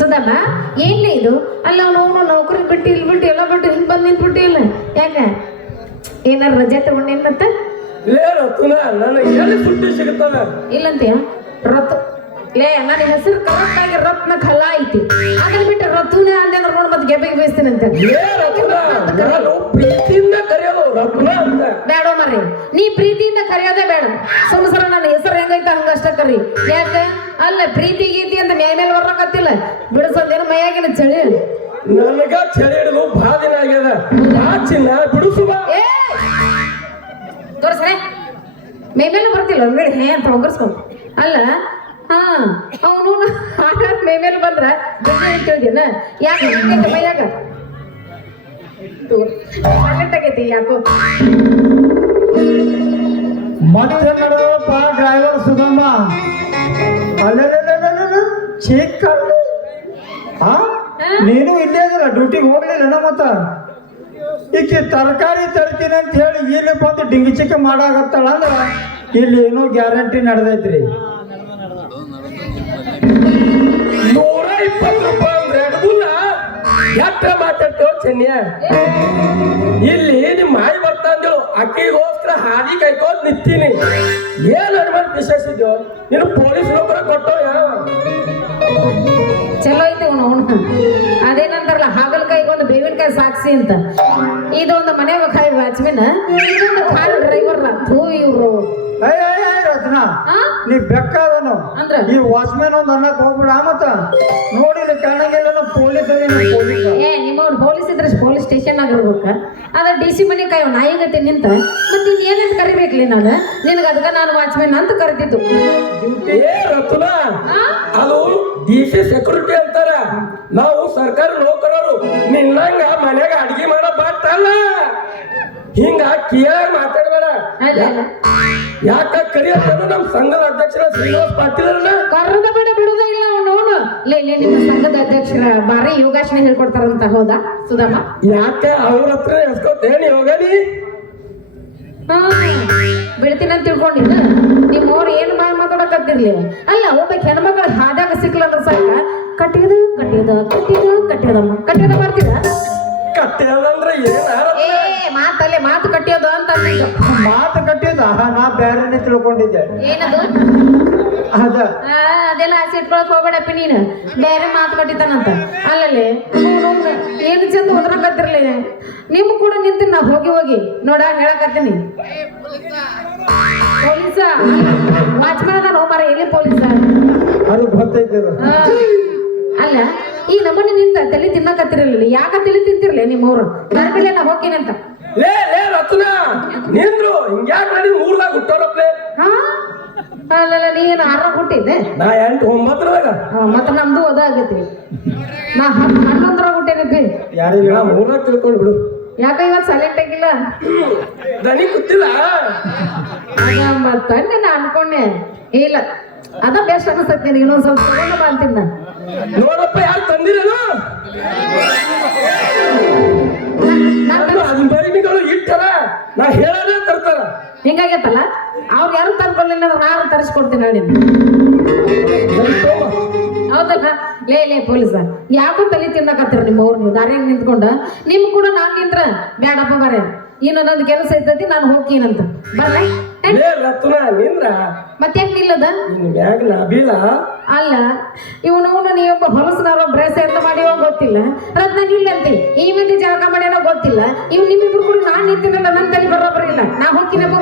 ಸುಧಮ್ಮ ಏನ್ಲೇ ಇದು ಅಲ್ಲ ಅವನು ನೌಕರಿ ಬಿಟ್ಟು ಇಲ್ಲಿ ಬಿಟ್ಟು ಎಲ್ಲ ಬಿಟ್ಟು ಹಿಂಗೆ ಬಂದು ನಿಂತ್ಬಿಟ್ಟು ಇಲ್ಲ ಯಾಕೆ ಏನಾರು ರಜೆ ತಗೊಂಡೇನತ್ತ ನನಗೆ ಎಲ್ಲಿ ಸುಟ್ಟಿ ಸಿಗುತ್ತದ ಇಲ್ಲಂತೀಯ ರತ್ತು ಲೇ ನನ್ನ ಹೆಸರು ಕರೆಕ್ಟಾಗಿ ರತ್ನ ಖಲ ಐತಿ ಅದನ್ನ ಬಿಟ್ಟು ರತ್ನ ಅಂದೆ ಅಂದ್ರೆ ನೋಡಿ ಮತ್ತೆ ಗೆಬೆಗೆ ಬೇಯಿಸ್ತೀನಿ ಅಂತ ಪ್ರೀತಿಯಿಂದ ಕರೆಯೋದು ರತ್ನ ಅಂತ ಬೇಡ ಮರ್ರಿ ನೀ ಪ್ರೀತಿಯಿಂದ ಕರೆಯೋದೇ ಬೇಡ ಸುಮ್ಸರ ನನ್ನ ಹೆಸರು ಹೆಂಗೈತ ಹಂಗಷ್ಟ ಕರಿ ಯಾಕೆ ಅಲ್ಲ ಪ್ರೀತಿ ಗೀತಿ ಅಂತ ಮೇಲೆ ಬರ್ಲಕತ್ತಿಲ್ಲ ಬಿಡಿಸೋದೇನು ಮೈಯಾಗಿನ ಚಳಿ ನನಗ ಚಳಿ ಹಿಡಿದು ಭಾಳ ದಿನ ಆಗ್ಯದ ಚಿನ್ನ ಬಿಡಿಸುವ ತೋರಿಸ್ರೆ ಮೇಮೇಲೆ ಬರ್ತಿಲ್ಲ ಒಂದ್ ಹೇ ಅಂತ ಒಗ್ಗರ್ಸ್ಕೊಂಡು ಅಲ್ಲ ಹಾ ಅವನು ಆಟ ಮೇಮೇಲೆ ಬಂದ್ರ ಕೇಳಿದ್ಯನ ಯಾಕೆ ಮೈಯಾಗ ಆಗೈತಿ ಯಾಕೋ ಮತ್ತೆ ನಡೆದಪ್ಪ ಡ್ರೈವರ್ ಸುಧಮ್ಮ ಅಲ್ಲ ಚೀಕ್ ಹಾ ನೀನು ಇಲ್ಲೇ ಅದಲ್ಲ ಡ್ಯೂಟಿಗೆ ಹೋಗ್ಲಿಲ್ಲ ಮತ್ತ ಈಕೆ ತರಕಾರಿ ತರ್ತೀನಿ ಅಂತ ಹೇಳಿ ಇಲ್ಲಿ ಬಂದು ಡಿಂಗಿ ಚಿಕ್ಕ ಮಾಡಾಕತ್ತಾಳ ಅಂದ್ರ ಇಲ್ಲಿ ಏನೋ ಗ್ಯಾರಂಟಿ ನಡೆದೈತ್ರಿ. 120 ರೂಪಾಯಿ ಅಂದ್ರೆ ಅಡ್ಗುಲ್ಲ ಯಾಕೆ ಮಾತಾಡ್ತೇವ ಚೆನ್ನಿಯ ಇಲ್ಲಿ ನಿಮ್ಮ ಮಾಯಿ ಬರ್ತಾಂದೇಳು ಅಕ್ಕಿಗೋಸ್ಕರ ಹಾದಿ ಕೈಕೋತ್ ನಿಂತೀನಿ ಏನ್ ಅಡ್ಮಾನ್ ವಿಶೇಷಿದ್ಯೋ ನೀನು ಪೊಲೀಸ್ ನೌಕರ ಕೊಟ್ಟೋ ಯಾವ ಚಲೋ ಐತಿ ಅವನು ಅದೇನಂತಾರಲ್ಲ ಹಾಗಲಕಾಯಿಗೆ ಒಂದು ಬೇವಿನಕಾಯಿ ಸಾಕ್ಷಿ ಅಂತ ಇದೊಂದು ಮನೆ ಕಾಯಿ ವಾಚ್ಮೆನ್ ಇದೊಂದು ಕಾರ್ ಡ್ರೈವರ್ ಇವ್ರು ರತ್ನ ನೀ ಬೆಕ್ಕಾದನು ಈ ವಾಚ್ಮ್ಯಾನ್ ಒಂದ್ ಅನ್ನಕ್ ಹೋಗ್ಬಿಡ ಮತ್ತ ನೋಡಿಲ್ಲ ಕಾಣಂಗಿಲ್ಲ ಪೊಲೀಸ್ ನಿಮ್ಮವ್ರು ಪೊಲೀಸ್ ಇದ್ರೆ ಪೊಲೀಸ್ ಸ್ಟೇಷನ್ ಆಗಿರ್ಬೇಕ ಅದ್ರ DC ಮನೆ ಕಾಯಿ ನಾಯಿಗತ್ತೆ ನಿಂತ ಮತ್ತೆ ಇನ್ನೇನಂತ ಕರಿಬೇಕ್ಲಿ ನಾನು ನಿನಗ ಅದಕ್ಕ ನಾನು ವಾಚ್ಮ್ಯಾನ್ ಅಂತ ಕರೆದಿದ್ದು ರತ್ನ ಅದು DC ಸೆಕ್ಯೂರಿಟಿ ಅಂತಾರ ನಾವು ಸರ್ಕಾರಿ ನೌಕರರು ನಿನ್ನಂಗ ಮನ್ಯಾಗ ಅಡಿಗೆ ಮಾಡೋ ಬಾಟಲ್ಲ ಹಿಂಗ ಕೇಳಾಗ ಮಾತಾಡ್ಬೇಡ ಯಾಕ ಕರಿಯೋದು ನಮ್ ಸಂಘದ ಅಧ್ಯಕ್ಷರ ಶ್ರೀನಿವಾಸ್ ಪಾಟೀಲ್ ಕರ್ರದ ಬೇಡ ಬಿಡುದ ಇಲ್ಲ ಅವನು ಲೇ ನಿಮ್ಮ ಸಂಘದ ಅಧ್ಯಕ್ಷರ ಬಾರಿ ಯೋಗಾಸನ ಹೇಳ್ಕೊಡ್ತಾರಂತ ಹೌದಾ ಸುಧಮ್ಮ ಯಾಕೆ ಅವ್ರ ಹತ್ರ ಎಸ್ಕೋತೇನಿ ಯೋಗನಿ ಬಿಡ್ತೀನಿ ಅಂತ ತಿಳ್ಕೊಂಡಿಲ್ಲ ನಿಮ್ಮವ್ರು ಏನು ಬಾಯಿ ಮಾತಾಡಕತ್ತಿರ್ಲಿ ಅಲ್ಲ ಒಬ್ಬ ಹೆಣ್ಮಕ್ಳ ಹಾದಾಗ ಸಿಕ್ಲ ಅಂದ್ರೆ ಸಾಕ ಕಟ್ಟಿದ ಮಾಡ್ತೀರ ಕಟ್ಟಿಯೋದಂದ್ರೆ ಮಾತಲ್ಲೇ ಮಾತು ಕಟ್ಟಿಯೋದು ಅಂತ ಮಾತು ಕಟ್ಟಿದ ನಾ ಬೇರೆನೆ ತಿಳ್ಕೊಂಡಿದ್ದೆ ಏನದು ಅದೆಲ್ಲ ಆಸೆ ಇಟ್ಕೊಳಕ್ ಹೋಗ್ಬೇಡಪ್ಪಿ ನೀನು ಬೇರೆ ಮಾತು ಕಟ್ಟಿತಾನಂತ ಅಲ್ಲಲ್ಲಿ ಏನು ಚಂದ ಓದ್ರಕತ್ತಿರ್ಲಿ ನಿಮ್ ಕೂಡ ನಿಂತ ನಾ ಹೋಗಿ ನೋಡ ಹೇಳಕತ್ತೀನಿ ಪೊಲೀಸ ವಾಚ್ಮನ್ ಅದ ನೋ ಮಾರ ಎಲ್ಲಿ ಪೊಲೀಸ ಅದು ಗೊತ್ತೈತೆ ಅಲ್ಲ ಈ ನಮ್ಮನೆ ನಿಂತ ತಲೆ ತಿನ್ನಕತ್ತಿರಲಿಲ್ಲ ಯಾಕ ತಲೆ ತಿಂತಿರ್ಲಿ ನಿಮ್ಮವ್ರು ಬರ್ಬಿಲ್ಲ ನಾ ಹೋಗ್ತೀನಂತ ಲೇ ರತ್ನ ನಿಂದ್ರು ಹಿಂಗ್ಯಾಕ ನಡಿ 3ದಾಗ ಹುಟ್ಟೋರಪ್ಲೆ ಅಲ್ಲ ನೀನು 6 ಹುಟ್ಟಿದ್ದೆ ನಾ 8 9 ಮತ್ತೆ ನಮ್ದು ಅದಾಗೈತಿ ನಾ 11 ಹುಟ್ಟೇನಪ್ಪಿ ಯಾರಿಗ 3 ತಿಳ್ಕೊಂಡು ಬಿಡು ಯಾಕ ಇವತ್ತು ಸೈಲೆಂಟ್ ಆಗಿಲ್ಲ ದನಿ ಗೊತ್ತಿಲ್ಲ ಮತ್ತೆ ನಾನು ಅನ್ಕೊಂಡೆ ಇಲ್ಲ ಅದ ಬೆಸ್ಟ್ ಅನಿಸ್ತೈತಿ ನಿನಗೆ ಇನ್ನೊಂದು ಸ್ವಲ್ಪ ತಗೊಂಡ ಬಾ ಅಂತೀನಿ ನಾ ನೋಡಪ್ಪ ಯಾರು ತಂದಿರೇನು ಅಧಿಕಾರಿಗಳು ಇಟ್ಟರ ನಾ ಹೇಳೋದೇ ತರ್ತಾರ ಹಿಂಗಾಗೈತಲ್ಲ ಅವ್ರು ಯಾರು ತರ್ಕೊಳ್ಳಿಲ್ಲ ನಾನು ತರಿಸ್ಕೊಡ್ತೀನಿ ಹೇಳಿ ಹೌದಲ್ಲ ಲೇ ಪೊಲೀಸ ಯಾಕೋ ತಲೆ ತಿನ್ನಕತ್ತೀರ ನಿಮ್ಮ ಅವ್ರು ನೀವು ದಾರಿಯಾಗ ನಿಂತ್ಕೊಂಡ ನಿಮ್ ಕೂಡ ನಾನ್ ನಿಂತ್ರ ಬೇಡಪ್ಪ ಬರ ಇನ್ನು ನಂದು ಕೆಲಸ ಐತೈತಿ ನಾನು ಹೋಗ್ತೀನಂತ ಬರ್ಲ ರತ್ನ ನಿಂದ್ರ ಮತ್ತ್ಯಾಕೆ ನಿಲ್ಲದ ಅಲ್ಲ ಇವನು ನೀವೊಬ್ಬ ಹೊಲಸನವ್ರ ಬ್ರೇಸ ಎಂತ ಮಾಡಿಯೋ ಗೊತ್ತಿಲ್ಲ ರತ್ನ ನಿಲ್ಲಂತಿ ಈ ಮಂದಿ ಜಳಕ ಮಾಡ್ಯಾನೋ ಗೊತ್ತಿಲ್ಲ ಇವ್ ನಿಮ್ಮಿಬ್ರು ಕೂಡ ನಾನ್ ನಿಂತಿನಲ್ಲ ನನ್ ತಲೆ ಬರೋಬರಿಲ್ಲ ನಾ ಹೋಗ್ತೀನಪ್ಪ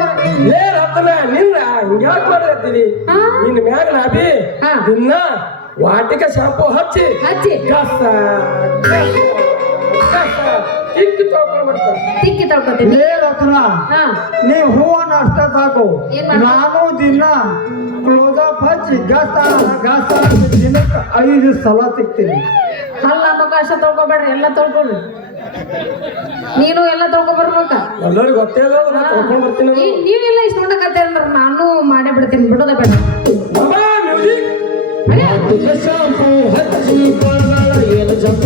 ರತ್ನ ನಿಂದ್ರ ಹಿಂಗ್ಯಾಕ್ ಮಾಡ್ತೀನಿ ಇನ್ ಮ್ಯಾಗ ನಾಬಿ ದಿನ ವಾಟಿಕ ಶಾಂಪು ಹಚ್ಚಿ ತಿಕ್ಕಿ ತಳ್ಕೊತೀನಿ ರತ್ನ ನೀ ಹೂವನ್ನ ಅಷ್ಟ ಸಾಕು ನಾನು ದಿನ ಕ್ಲೋಸಪ್ ಹಚ್ಚಿ ಗಾಸ್ತ ದಿನಕ್ಕೆ 5 ಸಲ ತಿಕ್ತೀನಿ ಅಲ್ಲ ಮಗ ಅಷ್ಟ ತೊಳ್ಕೊಬೇಡ್ರಿ ಎಲ್ಲ ತೊಳ್ಕೊಳ್ರಿ ನೀನು ಎಲ್ಲ ತೊಳ್ಕೊಬರ್ಬೇಕ ಎಲ್ಲರಿಗೂ ಗೊತ್ತೇ ನೀವೆಲ್ಲ ಇಷ್ಟ ನೋಡಕತ್ತೆ ಅಂದ್ರೆ ನಾನು ಮಾಡೇ ಬಿಡ್ತೀನಿ ಬಿಡೋದ ಬೇಡ ಶಾಂಪು ಹಚ್ಚಿ ಏನು ಜಪ